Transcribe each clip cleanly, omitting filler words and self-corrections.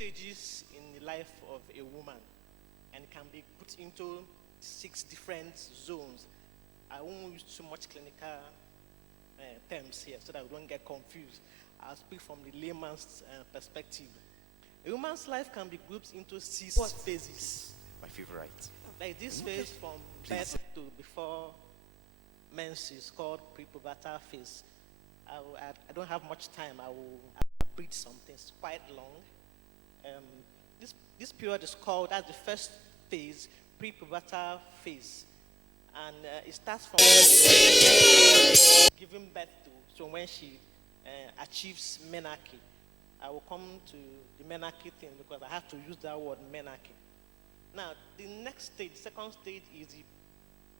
stages in the life of a woman and can be put into 6 different zones. I won't use too much clinical terms here so that we don't get confused. I'll speak from the layman's perspective. A woman's life can be grouped into 6 phases. My favorite. Like this phase from birth to before menses called prepubertal phase. I don't have much time. I will abridge something. It's quite long. This period is called, that's the first phase, prepubertal phase. And it starts from giving birth to, so when she achieves menarche. I will come to the menarche thing because I have to use that word menarche. Now, the next stage, second stage is the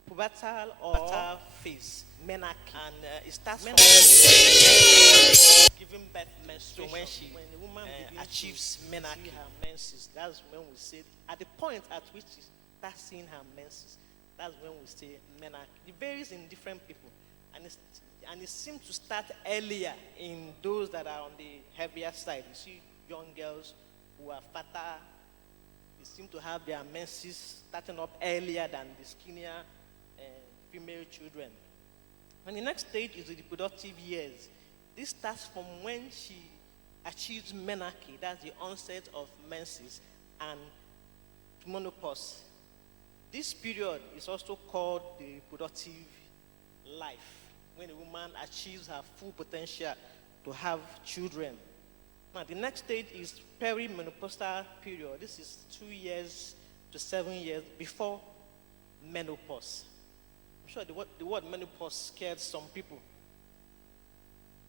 pubertal or phase, menarche. And it starts from giving birth menstruation. So when the woman achieves menarche, her menses, that's when we say, at the point at which she starts seeing her menses, that's when we say menarche. It varies in different people. And it seems to start earlier in those that are on the heavier side. You see young girls who are fatter, they seem to have their menses starting up earlier than the skinnier female children. And the next stage is the reproductive years. This starts from when she achieves menarche, that's the onset of menses, and menopause. This period is also called the reproductive life, when a woman achieves her full potential to have children. Now, the next stage is perimenopausal period. This is 2 years to 7 years before menopause. I'm sure the word menopause scared some people.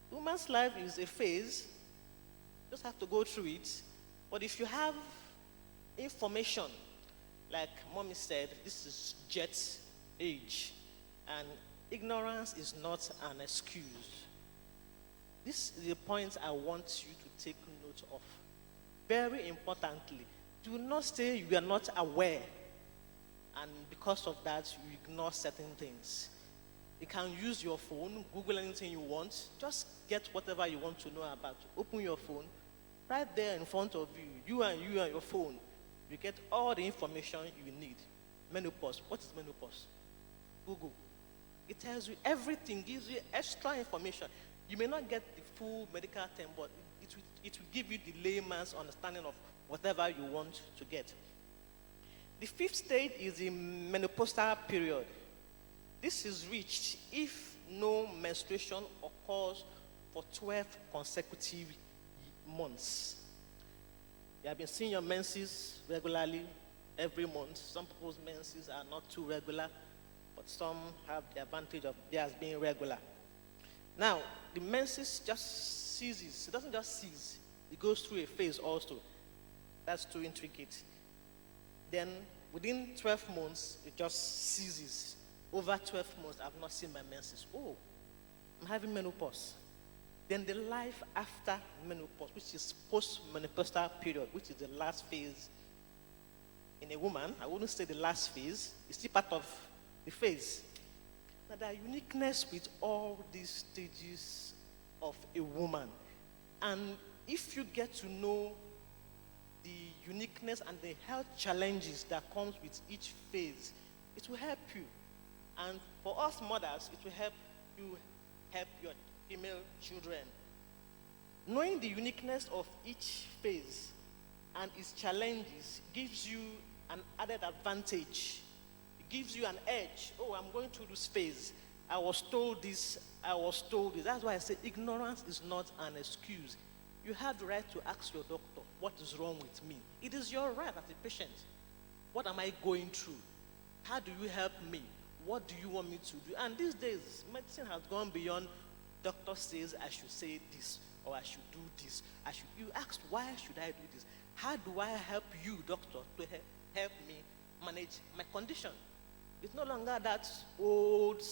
Woman's life is a phase. You just have to go through it. But if you have information, like mommy said, this is jet age, and ignorance is not an excuse. This is the point I want you to take note of. Very importantly, do not say you are not aware, and because of that, you ignore certain things. You can use your phone, Google anything you want, just get whatever you want to know about. Open your phone, right there in front of you, you and your phone. You get all the information you need. Menopause. What is menopause? Google. It tells you everything, gives you extra information. You may not get the full medical term, but it will give you the layman's understanding of whatever you want to get. The 5th stage is the menopausal period. This is reached if no menstruation occurs for 12 consecutive months. You have been seeing your menses regularly every month. Some people's menses are not too regular, but some have the advantage of theirs being regular. Now, the menses just ceases. It doesn't just cease. It goes through a phase also. That's too intricate. Then, within 12 months, it just ceases. Over 12 months, I've not seen my menses. Oh, I'm having menopause. Then the life after menopause, which is post-menopausal period, which is the last phase in a woman. I wouldn't say the last phase. It's still part of the phase. Now, there are uniqueness with all these stages of a woman. And if you get to know the uniqueness and the health challenges that comes with each phase, it will help you. And for us mothers, it will help you help your female children. Knowing the uniqueness of each phase and its challenges gives you an added advantage. It gives you an edge. Oh, I'm going through this phase. I was told this. That's why I say ignorance is not an excuse. You have the right to ask your doctor, what is wrong with me? It is your right as a patient. What am I going through? How do you help me? What do you want me to do? And these days, medicine has gone beyond doctor says I should say this or I should do this. You ask, why should I do this? How do I help you, doctor, to help me manage my condition? It's no longer that old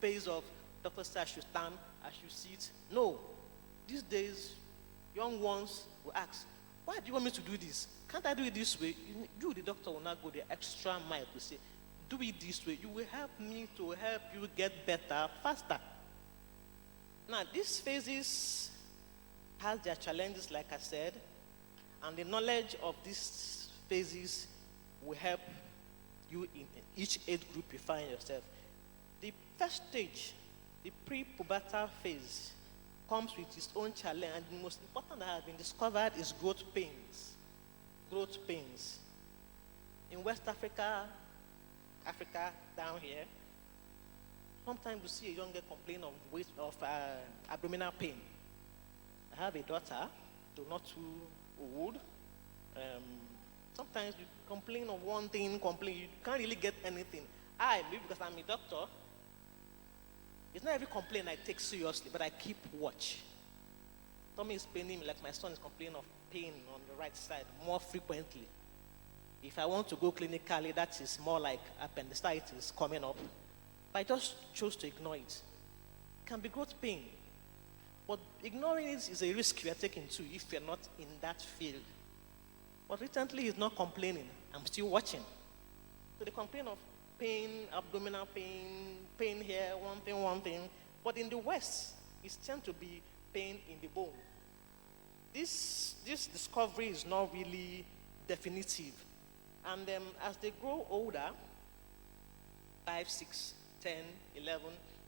phase of doctor says I should stand, I should sit. No. These days, young ones will ask, why do you want me to do this? Can't I do it this way? You, the doctor, will not go the extra mile to say, do it this way. You will help me to help you get better faster. Now, these phases has their challenges, like I said, and And the knowledge of these phases will help you in each age group you find yourself. The first stage, the pre-pubertal phase, comes with its own challenge, and the most important that has been discovered is growth pains. Growth pains. In West Africa, Africa down here, sometimes you see a young girl complain of abdominal pain. I have a daughter, though not too old. Sometimes you complain of one thing, you can't really get anything. Maybe because I'm a doctor, it's not every complaint I take seriously, but I keep watch. Tummy is paining me like my son is complaining of pain on the right side more frequently. If I want to go clinically, that is more like appendicitis coming up. But I just chose to ignore it. It can be growth pain. But ignoring it is a risk you are taking too if you're not in that field. But recently he's not complaining. I'm still watching. So they complain of pain, abdominal pain, pain here, one thing. But in the West, it tends to be pain in the bone. This discovery is not really definitive. And as they grow older, 5, 6, 10, 11,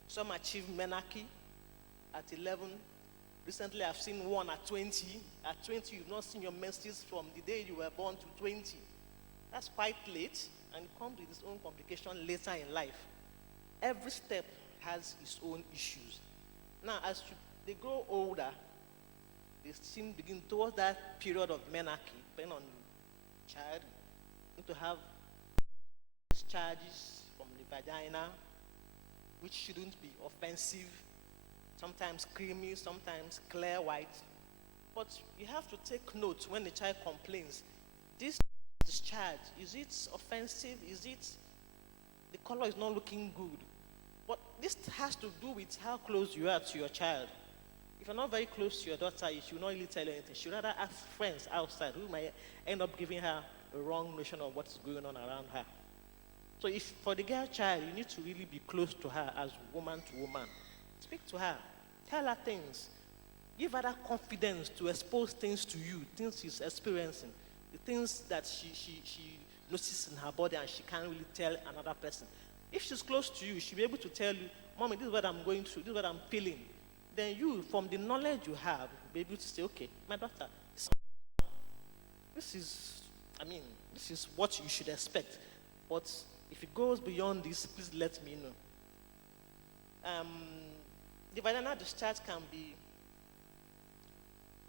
some achieve menarche at 11. Recently, I've seen one at 20. At 20, you've not seen your menses from the day you were born to 20. That's quite late, and it comes with its own complication later in life. Every step has its own issues. Now, as they grow older, they seem to begin towards that period of menarche, depending on the child, to have discharges from the vagina, which shouldn't be offensive, sometimes creamy, sometimes clear white. But you have to take note when the child complains. This discharge, is it offensive? Is it the color is not looking good? But this has to do with how close you are to your child. If you're not very close to your daughter, she will not really tell you anything. She would rather ask friends outside who might end up giving her a wrong notion of what's going on around her. So if for the girl child, you need to really be close to her as woman to woman. Speak to her. Tell her things. Give her that confidence to expose things to you, things she's experiencing, the things that she notices in her body and she can't really tell another person. If she's close to you, she'll be able to tell you, Mommy, this is what I'm going through, this is what I'm feeling. Then you, from the knowledge you have, will be able to say, okay, my daughter, this is what you should expect. But if it goes beyond this, please let me know. The vaginal discharge can be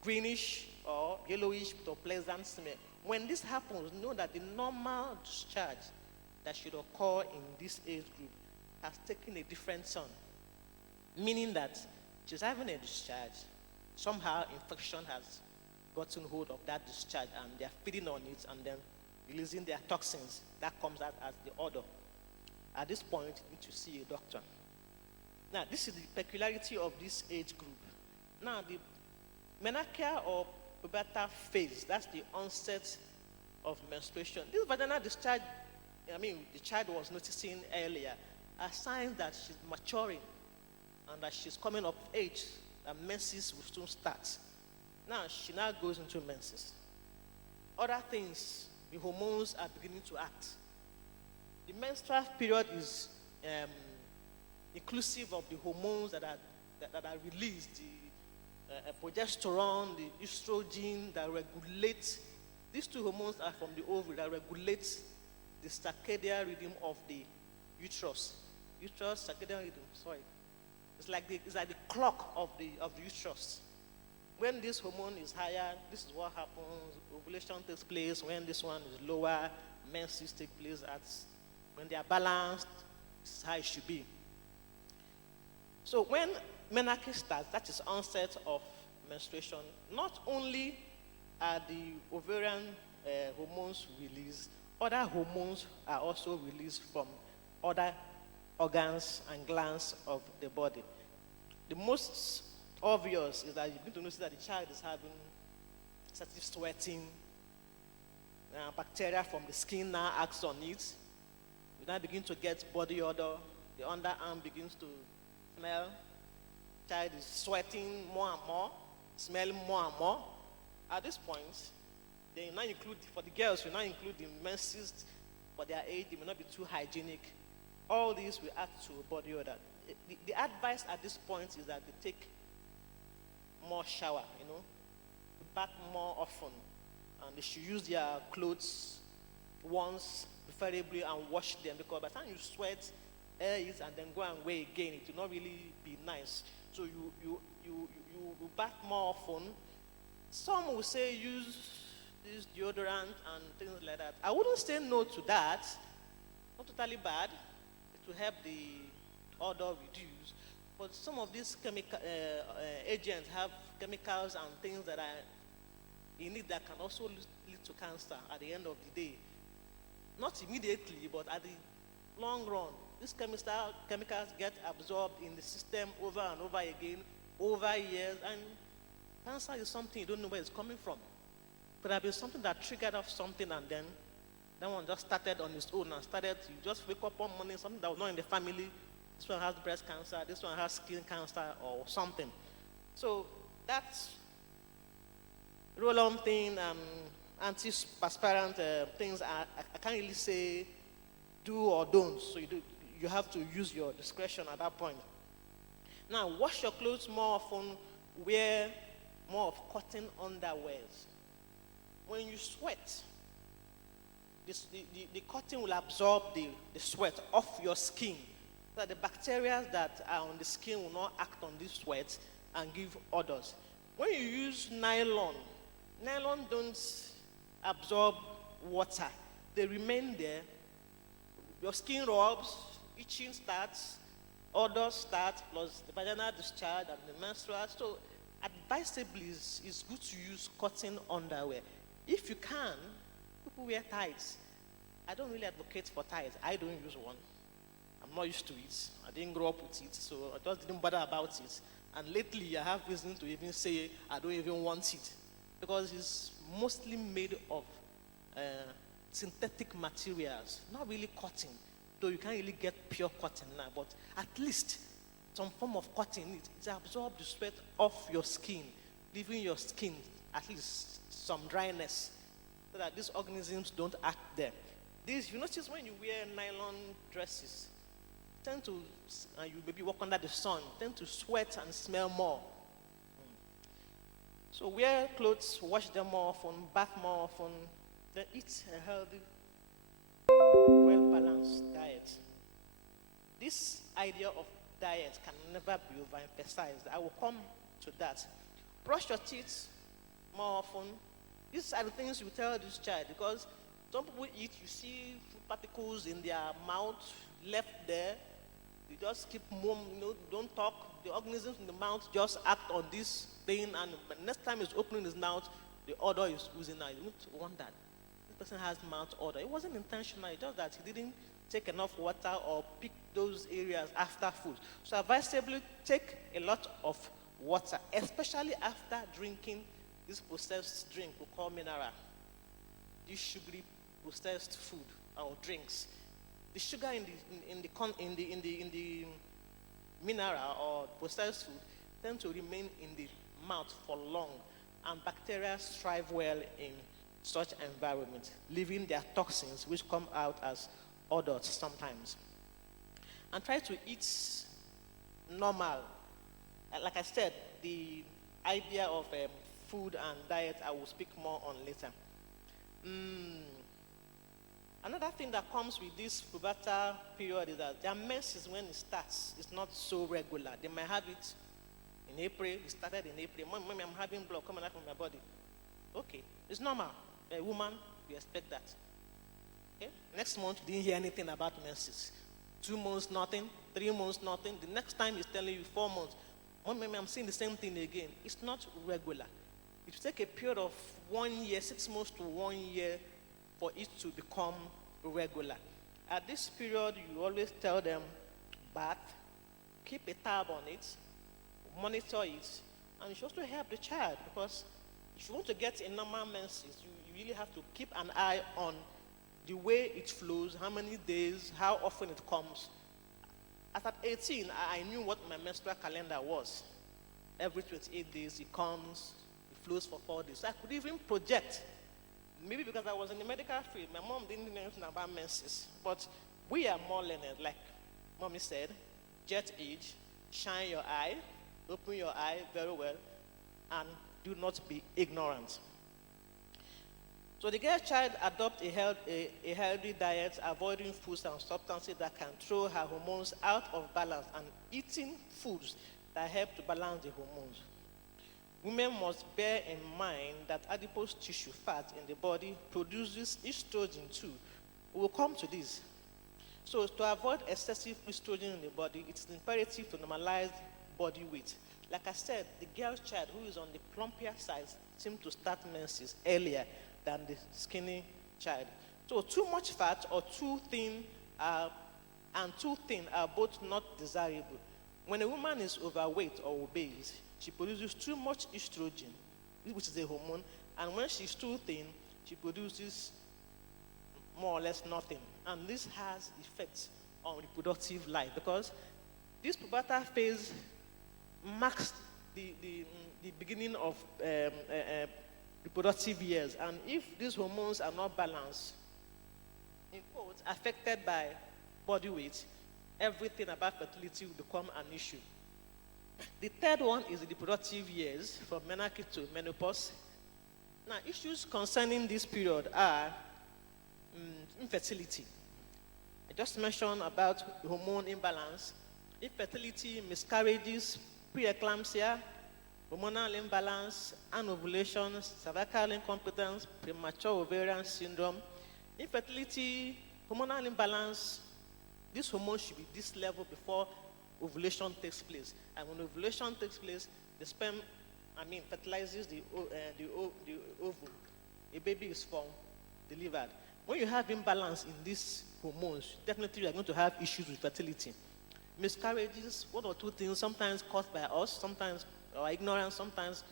greenish or yellowish with a pleasant smell. When this happens, know that the normal discharge that should occur in this age group has taken a different turn. Meaning that she's having a discharge, somehow infection has gotten hold of that discharge and they're feeding on it and then releasing their toxins. That comes out as the odor. At this point, you need to see a doctor. Now, this is the peculiarity of this age group. Now, the menarche or pubertal phase, that's the onset of menstruation. This vaginal discharge, the child was noticing earlier, are signs that she's maturing and that she's coming of age, that menses will soon start. Now, she now goes into menses. Other things, the hormones are beginning to act. The menstrual period is inclusive of the hormones that are released, the progesterone, the estrogen that regulate. These two hormones are from the ovary that regulate the circadian rhythm of the uterus. Circadian rhythm, sorry. It's like the clock of the uterus. When this hormone is higher, this is what happens. Ovulation takes place. When this one is lower, menses take place. When they are balanced, this is how it should be. So when menarche starts, that is onset of menstruation, not only are the ovarian hormones released, other hormones are also released from other organs and glands of the body. The most obvious is that you begin to notice that the child is having excessive sweating. Bacteria from the skin now acts on it. You now begin to get body odor. The underarm begins to smell. Child is sweating more and more, smelling more and more. At this point, then you now include, for the girls, you now include the menses for their age, they may not be too hygienic. All these will add to body odor. The advice at this point is that they take more shower, bath more often, and they should use their clothes once, preferably, and wash them, because by the time you sweat, air it, and then go and wear again, it will not really be nice. So you bath more often. Some will say use this deodorant and things like that. I wouldn't say no to that. Not totally bad. It will help the odor reduce. But some of these chemical agents have chemicals and things that are in it that can also lead to cancer at the end of the day. Not immediately, but at the long run, these chemicals get absorbed in the system over and over again, over years, and cancer is something you don't know where it's coming from. Could have been something that triggered off something, and then that one just started on its own and you just wake up one morning, something that was not in the family. This one has breast cancer, this one has skin cancer or something. So that's roll-on thing, antiperspirant things, I can't really say do or don't. So you have to use your discretion at that point. Now, wash your clothes more often, wear more of cotton underwears. When you sweat, the cotton will absorb the sweat off your skin, so that the bacteria that are on the skin will not act on this sweat and give odors. When you use nylon don't absorb water. They remain there. Your skin rubs, itching starts, odors start, plus the vaginal discharge and the menstrual. So advisably, it's good to use cotton underwear. If you can, people wear tights. I don't really advocate for tights. I don't use one. I'm not used to it. I didn't grow up with it, so I just didn't bother about it. And lately, I have reason to even say I don't even want it, because it's mostly made of synthetic materials, not really cotton, though you can't really get pure cotton now, but at least some form of cotton, it absorbs the sweat off your skin, leaving your skin at least some dryness, so that these organisms don't act there. You notice when you wear nylon dresses, tend to, and you maybe walk under the sun, tend to sweat and smell more. So wear clothes, wash them more often, bath more often, then eat a healthy, well-balanced diet. This idea of diet can never be overemphasized. I will come to that. Brush your teeth more often. These are the things you tell this child, because some people eat, you see food particles in their mouth left there. You just keep mum, don't talk. The organisms in the mouth just act on this thing, and next time he's opening his mouth, the odor is oozing out. You don't want that. This person has mouth odor. It wasn't intentional, it's just that he didn't take enough water or pick those areas after food. So advisably, take a lot of water, especially after drinking this processed drink we call mineral. This sugary processed food or drinks. The sugar in the mineral or processed food tend to remain in the mouth for long, and bacteria thrive well in such environment, leaving their toxins, which come out as odors sometimes. And try to eat normal. Like I said, the idea of food and diet I will speak more on later. Another thing that comes with this pubertal period is that their menses, when it starts, is not so regular. They might have it in April. It started in April. Mommy, I'm having blood coming out from my body. Okay, it's normal. A woman, we expect that. Okay? Next month, you didn't hear anything about menses. 2 months, nothing. 3 months, nothing. The next time, he's telling you 4 months. Mommy, I'm seeing the same thing again. It's not regular. It will take a period of 1 year, 6 months to 1 year for it to become regular. At this period, you always tell them, bath, keep a tab on it, monitor it, and you should also help the child, because if you want to get a normal menses, you really have to keep an eye on the way it flows, how many days, how often it comes. As at 18, I knew what my menstrual calendar was. Every 28 days it comes, it flows for 4 days. So I could even project maybe because I was in the medical field, my mom didn't know anything about menses. But we are more learned, like mommy said, jet age, shine your eye, open your eye very well, and do not be ignorant. So the girl child adopt a healthy diet, avoiding foods and substances that can throw her hormones out of balance, and eating foods that help to balance the hormones. Women must bear in mind that adipose tissue fat in the body produces estrogen too. We will come to this. So to avoid excessive estrogen in the body, it's imperative to normalize body weight. Like I said, the girl child who is on the plumpier side seems to start menses earlier than the skinny child. So too much fat or too thin are both not desirable. When a woman is overweight or obese, she produces too much estrogen, which is a hormone, and when she's too thin, she produces more or less nothing. And this has effects on reproductive life because this pubertal phase marks the beginning of reproductive years. And if these hormones are not balanced, in quotes, affected by body weight, everything about fertility will become an issue. The third one is the reproductive years, from menarche to menopause. Now, issues concerning this period are infertility. I just mentioned about hormone imbalance, infertility, miscarriages, preeclampsia, hormonal imbalance, anovulation, cervical incompetence, premature ovarian syndrome, infertility, hormonal imbalance. This hormone should be this level before ovulation takes place. And when ovulation takes place, the sperm, fertilizes the ovum. A baby is formed, delivered. When you have imbalance in these hormones, definitely you are going to have issues with fertility. Miscarriages, one or two things, sometimes caused by us, sometimes our ignorance, sometimes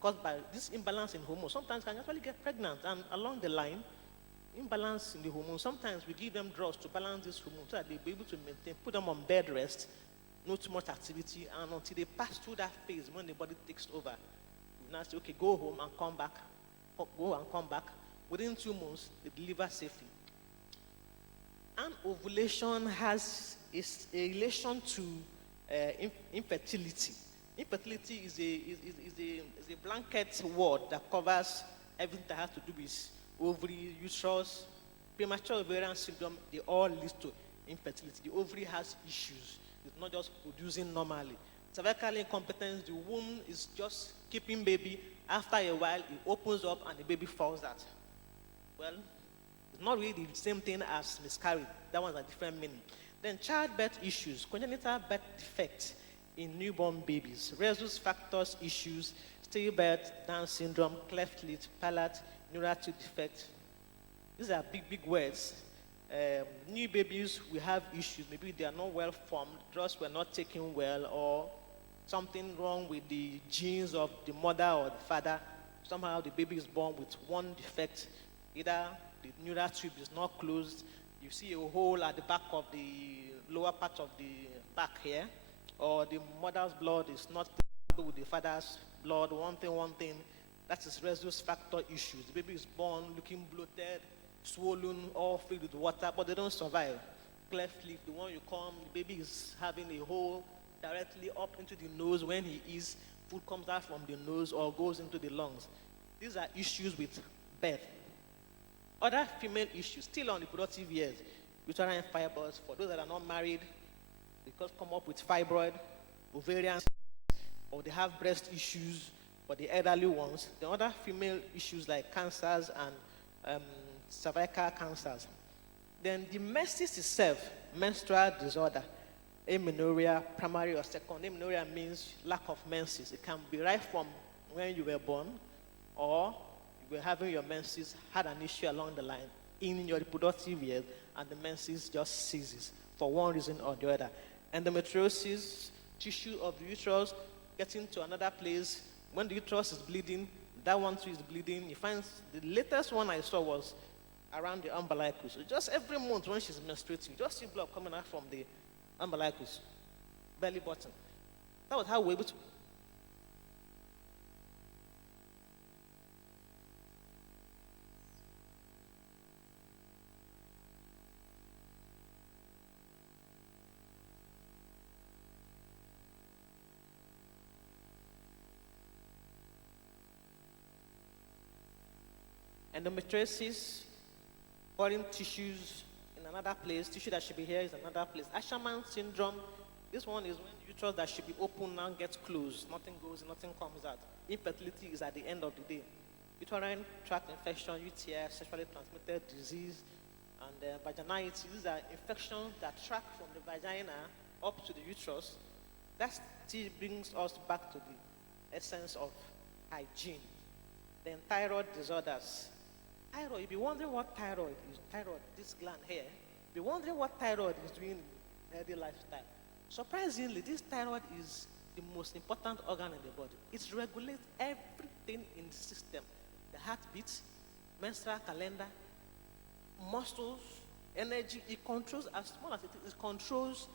caused by this imbalance in hormones. Sometimes can actually get pregnant, and along the line, imbalance in the hormones. Sometimes we give them drugs to balance this hormone so that they'll be able to maintain, put them on bed rest, not too much activity, and until they pass through that phase when the body takes over, we now say, okay, go home and come back. Go and come back. Within 2 months, they deliver safely. And ovulation has a relation to infertility. Infertility is a blanket word that covers everything that has to do with ovary, uterus, premature ovarian syndrome. They all lead to infertility. The ovary has issues. It's not just producing normally. Cervical incompetence, the womb is just keeping baby. After a while, it opens up and the baby falls out. Well, it's not really the same thing as miscarriage. That one's a different meaning. Then childbirth issues, congenital birth defects in newborn babies, rhesus factors issues, stillbirth, Down syndrome, cleft lip, palate, neural tube defect. These are big, big words. New babies will have issues. Maybe they are not well formed, drugs were not taken well, or something wrong with the genes of the mother or the father. Somehow the baby is born with one defect. Either the neural tube is not closed, you see a hole at the back of the lower part of the back here, or the mother's blood is not with the father's blood, one thing. That is rhesus factor issues. The baby is born looking bloated, swollen, all filled with water, but they don't survive. Cleft lip, the one you come, the baby is having a hole directly up into the nose. When he eats, food comes out from the nose or goes into the lungs. These are issues with birth. Other female issues, still on reproductive years, uterine fibers, for those that are not married, because come up with fibroid, ovarian, or they have breast issues, for the elderly ones. The other female issues like cancers and cervical cancers. Then the menses itself, menstrual disorder, amenorrhea, primary or second. Amenorrhea means lack of menses. It can be right from when you were born, or you were having your menses, had an issue along the line in your reproductive years, and the menses just ceases for one reason or the other. Endometriosis, tissue of the uterus getting to another place. When the uterus is bleeding, that one too is bleeding. You find the latest one I saw was around the umbilicus. So just every month when she's menstruating, you just see blood coming out from the umbilicus, belly button. That was how we're able to. Endometriosis, foreign tissues in another place, tissue that should be here is another place. Asherman syndrome, this one is when uterus that should be open now gets closed. Nothing goes, nothing comes out. Infertility is at the end of the day. Uterine tract infection, UTI, sexually transmitted disease, and vaginitis. These are infections that track from the vagina up to the uterus. That still brings us back to the essence of hygiene. Then thyroid disorders. Thyroid, you'll be wondering what thyroid is. Thyroid, this gland here. You'll be wondering what thyroid is doing in healthy lifestyle. Surprisingly, this thyroid is the most important organ in the body. It regulates everything in the system. The heartbeat, menstrual calendar, muscles, energy. It controls, as small as it is, it controls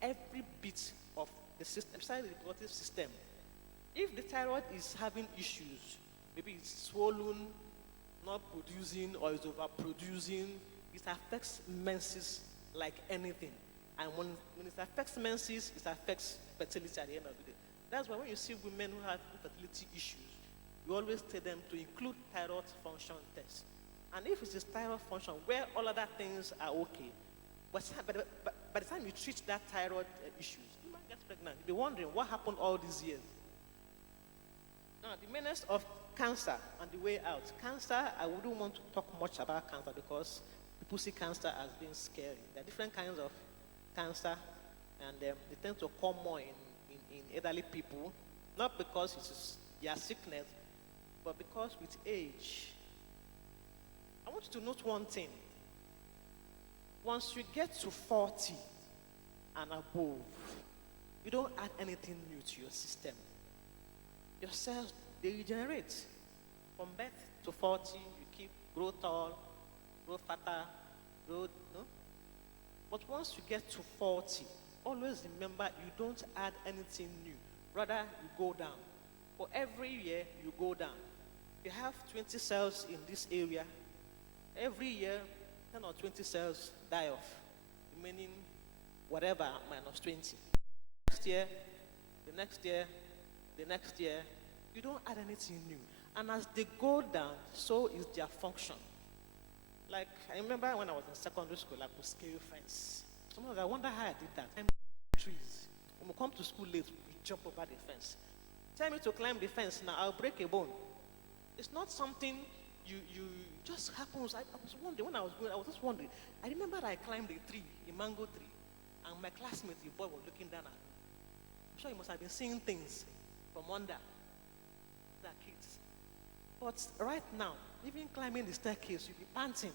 every bit of the system, besides the reproductive system. If the thyroid is having issues, maybe it's swollen, not producing, or is overproducing, it affects menses like anything. And when it affects menses, it affects fertility at the end of the day. That's why when you see women who have infertility issues, you always tell them to include thyroid function tests. And if it's a thyroid function where all other things are okay, but by the time you treat that thyroid issues, you might get pregnant. You'll be wondering what happened all these years. Now, the menace of cancer and the way out. Cancer, I wouldn't want to talk much about cancer because people see cancer as being scary. There are different kinds of cancer, and they tend to come more in elderly people, not because it is their sickness, but because with age. I want you to note one thing. Once you get to 40 and above, you don't add anything new to your system. Your cells, they regenerate. From birth to 40, you keep, grow tall, grow fatter, grow, no? But once you get to 40, always remember you don't add anything new. Rather, you go down. For every year, you go down. You have 20 cells in this area. Every year, 10 or 20 cells die off, remaining whatever minus 20. Next year, the next year, the next year, you don't add anything new. And as they go down, so is their function. Like, I remember when I was in secondary school, I could scale fence. Sometimes I wonder how I did that. Climb trees. When we come to school late, we jump over the fence. Tell me to climb the fence now, I'll break a bone. It's not something you just happens. I was wondering, when I was going, I was just wondering. I remember I climbed a tree, a mango tree, and my classmate, the boy, was looking down at me. I'm sure he must have been seeing things from under. They're kids. But right now, even climbing the staircase, you'll be panting.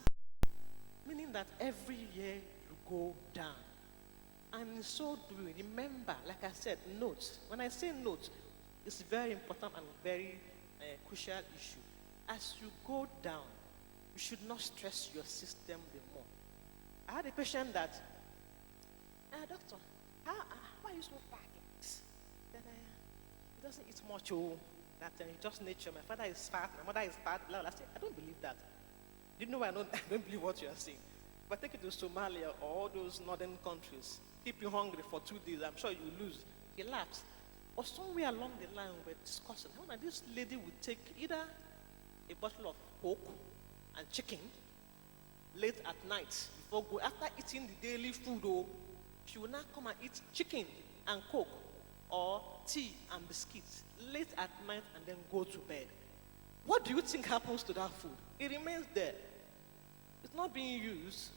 Meaning that every year you go down. And in so doing, remember, like I said, note. When I say note, it's a very important and very crucial issue. As you go down, you should not stress your system the more. I had a patient that, doctor, why are you so fat? That he doesn't eat much, that just nature. My father is fat, my mother is fat, blah, blah. I said, I don't believe that. You know I don't believe what you are saying. But take it to Somalia or all those northern countries, keep you hungry for 2 days, I'm sure you lose. He laughs. Or somewhere along the line we're discussing, how this lady would take either a bottle of Coke and chicken late at night before go. After eating the daily food, she will now come and eat chicken and Coke or tea and biscuits late at night and then go to bed. What do you think happens to that food? It remains there. It's not being used.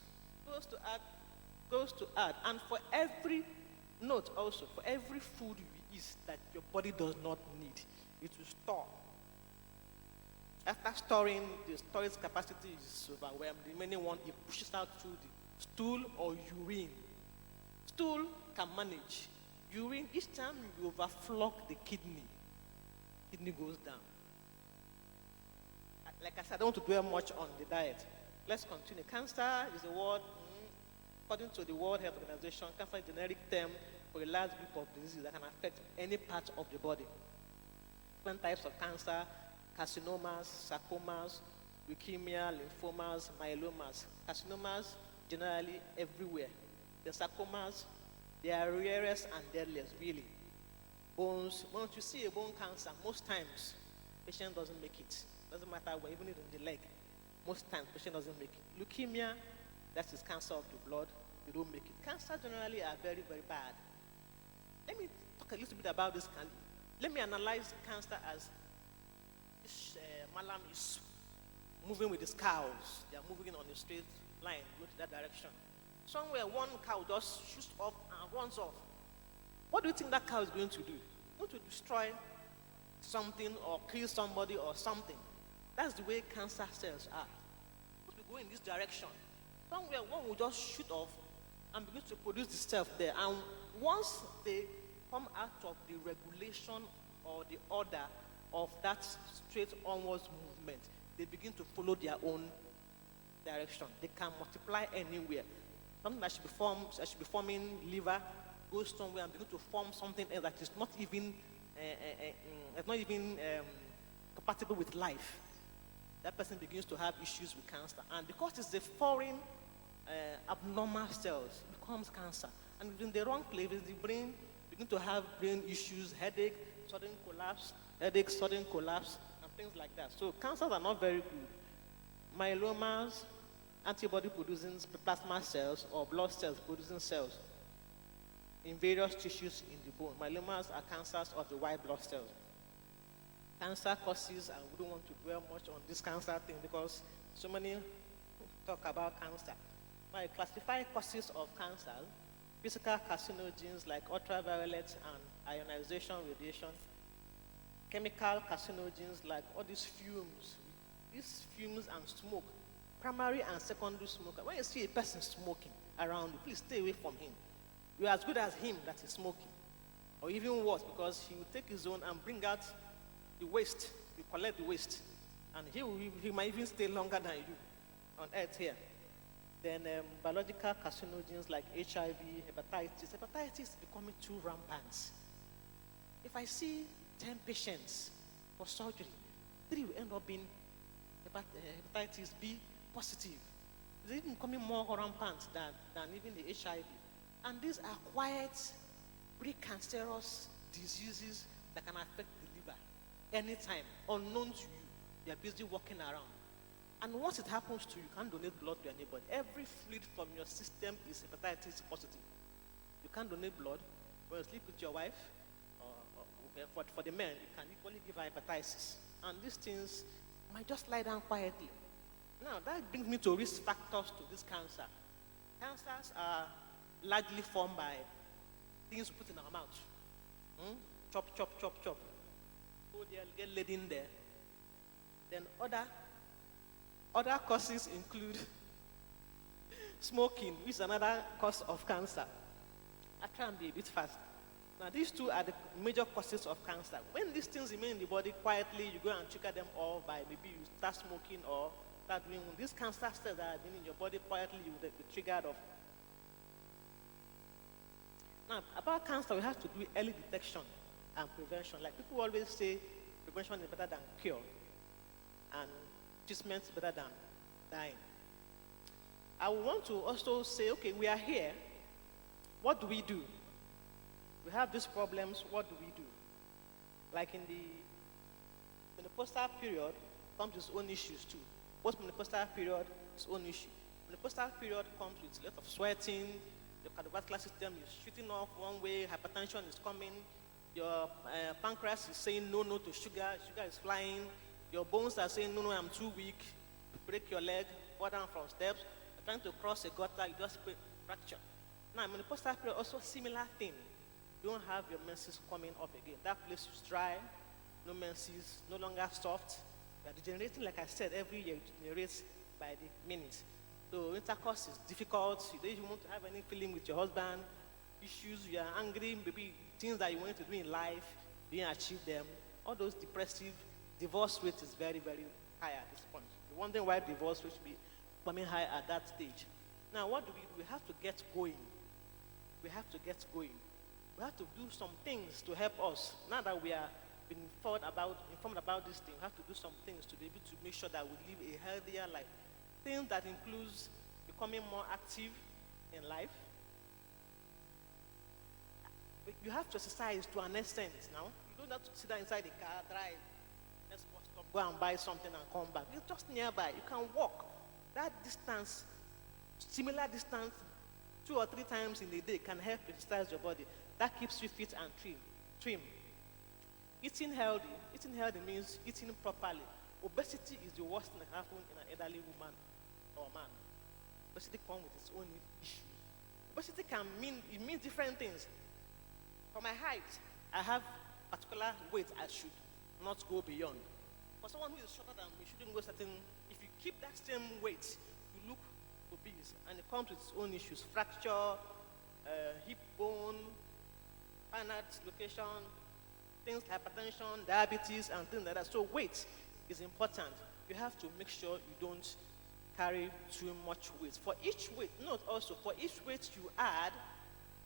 Goes to add. And for every note also, for every food you eat that your body does not need, it will store. After storing, the storage capacity is overwhelmed. The remaining one, it pushes out through the stool or urine. Stool can manage. Urine, each time you overflow the kidney goes down. Like I said, I don't want to dwell much on the diet. Let's continue. Cancer is a word, according to the World Health Organization, cancer is a generic term for a large group of diseases that can affect any part of the body. Different types of cancer, carcinomas, sarcomas, leukemia, lymphomas, myelomas. Carcinomas, generally everywhere. The sarcomas, they are rarest and deadliest, really. Bones, once you see a bone cancer, most times, patient doesn't make it. Doesn't matter where, even in the leg. most times patient doesn't make it. Leukemia, that is cancer of the blood, they don't make it. Cancer generally are very, very bad. Let me talk a little bit about this. Let me analyze cancer as this malam is moving with his cows. They are moving on a straight line, go to that direction. Somewhere one cow just shoots off and runs off. What do you think that cow is going to do? Going to destroy something or kill somebody or something. That's the way cancer cells are. Supposed to go in this direction. Somewhere one will just shoot off and begin to produce the stuff there. And once they come out of the regulation or the order of that straight onwards movement, they begin to follow their own direction. They can multiply anywhere. Something that should be forming liver goes somewhere and begin to form something else that is not even compatible with life. That person begins to have issues with cancer, and because it's the foreign abnormal cells, it becomes cancer. And in the wrong place, the brain begin to have brain issues, headache, sudden collapse, and things like that. So cancers are not very good. Myelomas, antibody-producing plasma cells or blood cells producing cells in various tissues in the bone. Myelomas are cancers of the white blood cells. Cancer causes, and we don't want to dwell much on this cancer thing because so many talk about cancer. I classify causes of cancer: physical carcinogens like ultraviolet and ionization radiation, chemical carcinogens like all these fumes and smoke, primary and secondary smoker. When you see a person smoking around you, please stay away from him. You're as good as him that is smoking, or even worse, because he will take his own and bring out the waste, you collect the waste, and he might even stay longer than you on earth here. Then biological carcinogens like HIV, hepatitis. Hepatitis is becoming too rampant. If I see 10 patients for surgery, 3 will end up being hepatitis B positive. It's even becoming more rampant than even the HIV. And these are quite precancerous diseases that can affect the liver anytime, unknown to you. You are busy walking around. And once it happens to you, you can't donate blood to anybody. Every fluid from your system is hepatitis positive. You can't donate blood. When you sleep with your wife, for the men, you can equally give her hepatitis. And these things might just lie down quietly. Now, that brings me to risk factors to this cancer. Cancers are largely formed by things we put in our mouth. Chop, chop, chop, chop. So they'll get laid in there. Then other causes include smoking, which is another cause of cancer. I try and be a bit fast. Now, these two are the major causes of cancer. When these things remain in the body quietly, you go and trigger them all by maybe you start smoking or start doing these cancer cells that are in your body quietly, you will be triggered off. Now, about cancer, we have to do early detection and prevention. Like people always say, prevention is better than cure, and treatment is better than dying. I want to also say, okay, we are here. What do we do? We have these problems. What do we do? Like in the menopausal period comes with its own issues too. Post-menopausal period is its own issue. Menopausal period comes with a lot of sweating. Your cardiovascular system is shooting off one way. Hypertension is coming. Your pancreas is saying no to sugar. Sugar is flying. Your bones are saying no, I'm too weak. Break your leg, fall down from steps. You're trying to cross a gutter, you just fracture. Now, menopausal period also similar thing. You don't have your menses coming up again. That place is dry, no menses, no longer soft. You are degenerating, like I said, every year it degenerates by the minute. So intercourse is difficult. You don't even want to have any feeling with your husband. Issues, you are angry, maybe things that you wanted to do in life, you didn't achieve them. All those depressive, divorce rate is very, very high at this point. You're wondering why divorce rate should be coming high at that stage. Now, what do? We have to get going. We have to get going. We have to do some things to help us. Now that we are being informed about this thing, we have to do some things to be able to make sure that we live a healthier life. Things that includes becoming more active in life. You have to exercise to an extent now. You don't have to sit down inside the car, drive, let's stop go and buy something and come back. It's just nearby. You can walk. That distance, similar distance, 2 or 3 times in a day can help exercise your body. That keeps you fit and trim. Eating healthy means eating properly. Obesity is the worst thing that can happen in an elderly woman or man. Obesity comes with its own issue. Obesity means different things. For my height, I have particular weight I should not go beyond. For someone who is shorter than me, shouldn't go certain. If you keep that same weight, you look obese, and it comes with its own issues: fracture, hip bone, spinal dislocation, things like hypertension, diabetes, and things like that. So weight is important. You have to make sure you don't carry too much weight. For each weight, note also, for each weight you add,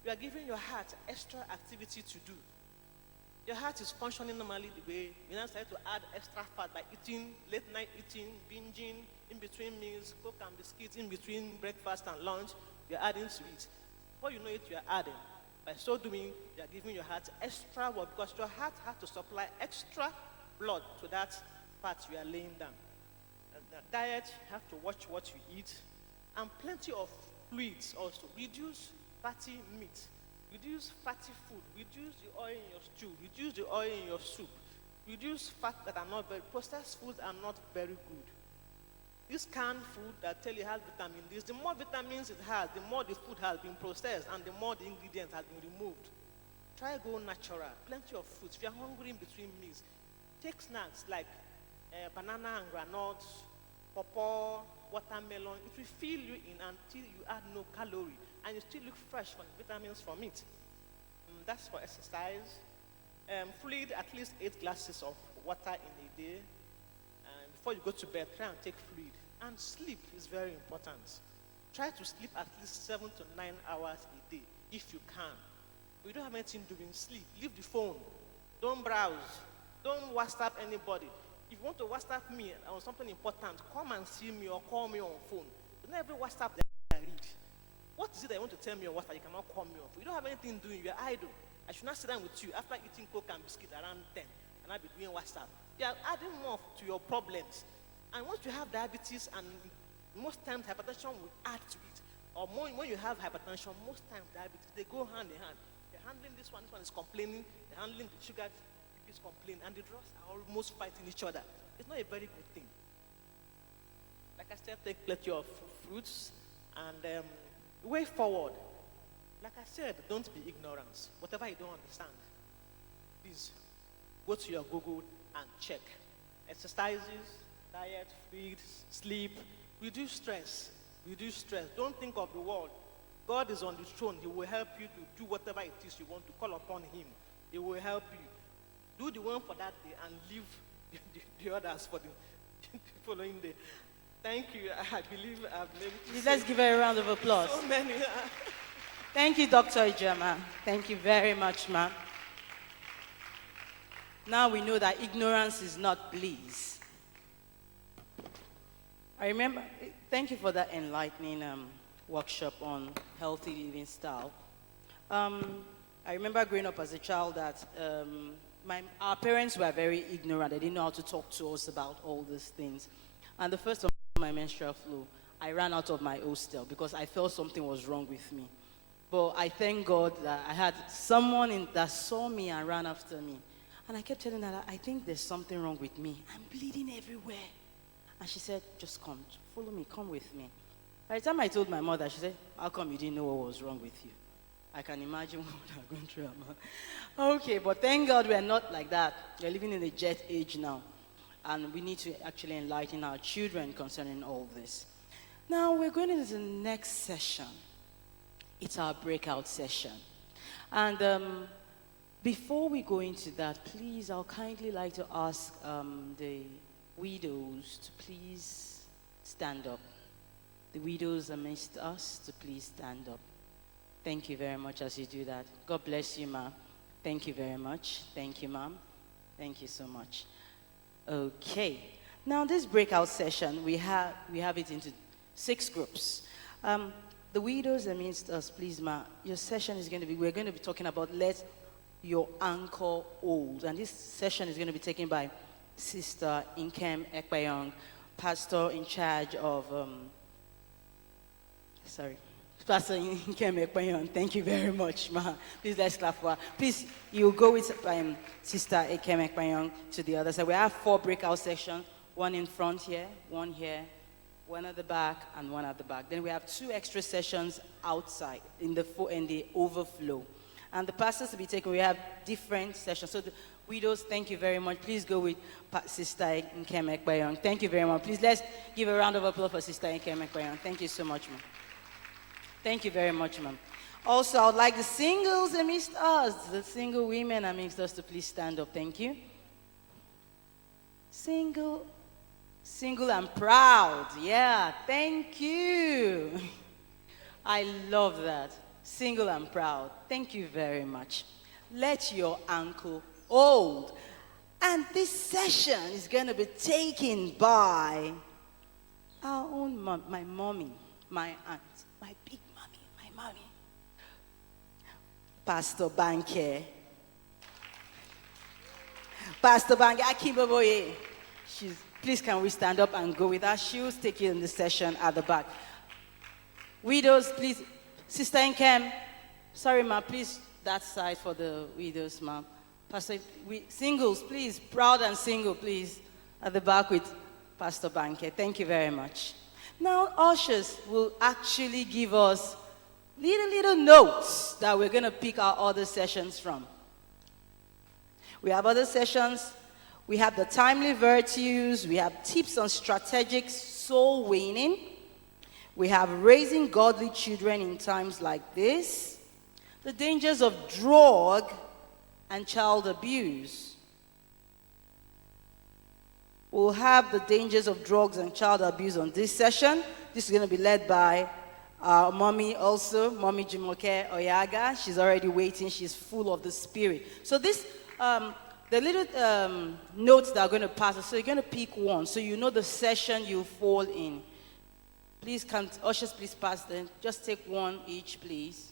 you are giving your heart extra activity to do. Your heart is functioning normally the way you now start to add extra fat by eating, late night eating, binging, in between meals, Coke and biscuits, in between breakfast and lunch. You're adding to it. Before you know it, you are adding. By so doing, you are giving your heart extra work because your heart has to supply extra blood to that fat you are laying down. Diet, you have to watch what you eat, and plenty of fluids also. Reduce fatty meat. Reduce fatty food, reduce the oil in your stew, reduce the oil in your soup, reduce fat that are not very, processed foods are not very good. This canned food that tell you has vitamin D, the more vitamins it has, the more the food has been processed and the more the ingredients have been removed. Try go natural, plenty of fruits. If you're hungry in between meals, take snacks like banana and granules, pawpaw, watermelon. It will fill you in until you add no calorie. And you still look fresh from the vitamins from it. That's for exercise. Fluid, at least 8 glasses of water in a day. And before you go to bed, try and take fluid. And sleep is very important. Try to sleep at least 7 to 9 hours a day, if you can. If you don't have anything doing, sleep. Leave the phone. Don't browse. Don't WhatsApp anybody. If you want to WhatsApp me on something important, come and see me or call me on phone. Not every WhatsApp that I read. What is it that you want to tell me on WhatsApp? You cannot call me on phone. You don't have anything doing. You're idle. I should not sit down with you after eating Coke and biscuit around 10 and I'll be doing WhatsApp. You are adding more to your problems. And once you have diabetes, and most times hypertension will add to it. Or more, when you have hypertension, most times diabetes, they go hand in hand. They're handling this one is complaining, they're handling the sugar, is complaining, and the drugs are almost fighting each other. It's not a very good thing. Like I said, take plenty of fruits, and way forward. Like I said, don't be ignorant. Whatever you don't understand, please go to your Google and check. Exercises, diet, food, sleep, reduce stress. Reduce stress. Don't think of the world. God is on the throne. He will help you to do whatever it is you want to call upon Him. He will help you. Do the one for that day and leave the others for the following day. Thank you. I believe I've made. Let's give her a round of applause. So many. Thank you, Dr. Ijama. Thank you very much, ma'am. Now we know that ignorance is not bliss. I remember, thank you for that enlightening workshop on healthy living style. I remember growing up as a child that our parents were very ignorant. They didn't know how to talk to us about all these things. And the first of my menstrual flow, I ran out of my hostel because I felt something was wrong with me. But I thank God that I had someone that saw me and ran after me. And I kept telling her, I think there's something wrong with me. I'm bleeding everywhere. And she said, just come, follow me, come with me. By the time I told my mother, she said, how come you didn't know what was wrong with you? I can imagine what I'm going through. Okay, but thank God we're not like that. We're living in a jet age now. And we need to actually enlighten our children concerning all this. Now we're going into the next session. It's our breakout session. And before we go into that, please, I'll kindly like to ask the widows to please stand up. The widows amidst us to please stand up. Thank you very much as you do that. God bless you, ma'am. Thank you very much. Thank you, ma'am. Thank you so much. Okay. Now this breakout session, we have it into 6 groups. The widows amidst us, please, ma. Your session is going to be, we're going to be talking about let your anchor hold. And this session is going to be taken by Sister Inkem Ekpayong, pastor in charge of, Pastor Inkem Ekpayong. Thank you very much, ma. Please let's clap for her. Please, you go with Sister Inkem Ekpayong to the other side. We have 4 breakout sections, one in front here, one at the back, and one at the back. Then we have 2 extra sessions outside in the overflow. And the pastors to be taken, we have different sessions. So the widows, thank you very much. Please go with Sister Nkem Ekpayong. Thank you very much. Please let's give a round of applause for Sister Nkem Ekpayong. Thank you so much, ma'am. Thank you very much, ma'am. Also, I would like the singles amidst us, the single women amidst us to please stand up. Thank you. Single and proud. Yeah, thank you. I love that. Single and proud. Thank you very much. Let your ankle hold. And this session is going to be taken by our own mom, my mommy, my aunt, my big mommy, my mommy, Pastor Banke. Pastor Banke Akibaboye. Please can we stand up and go with her? She will take you in the session at the back. Widows, please. Sister Nkem, sorry, ma, please, that side for the widows, ma. Pastor, singles, please, proud and single, please, at the back with Pastor Banke. Thank you very much. Now, ushers will actually give us little notes that we're going to pick our other sessions from. We have other sessions. We have the timely virtues. We have tips on strategic soul winning. We have raising godly children in times like this, the dangers of drug and child abuse. We'll have the dangers of drugs and child abuse on this session. This is going to be led by our mommy also, Mommy Jumoke Oyaga. She's already waiting. She's full of the Spirit. So this, the little notes that are going to pass, so you're going to pick one, so you know the session you fall in. Please, ushers, please pass them. Just take one each, please.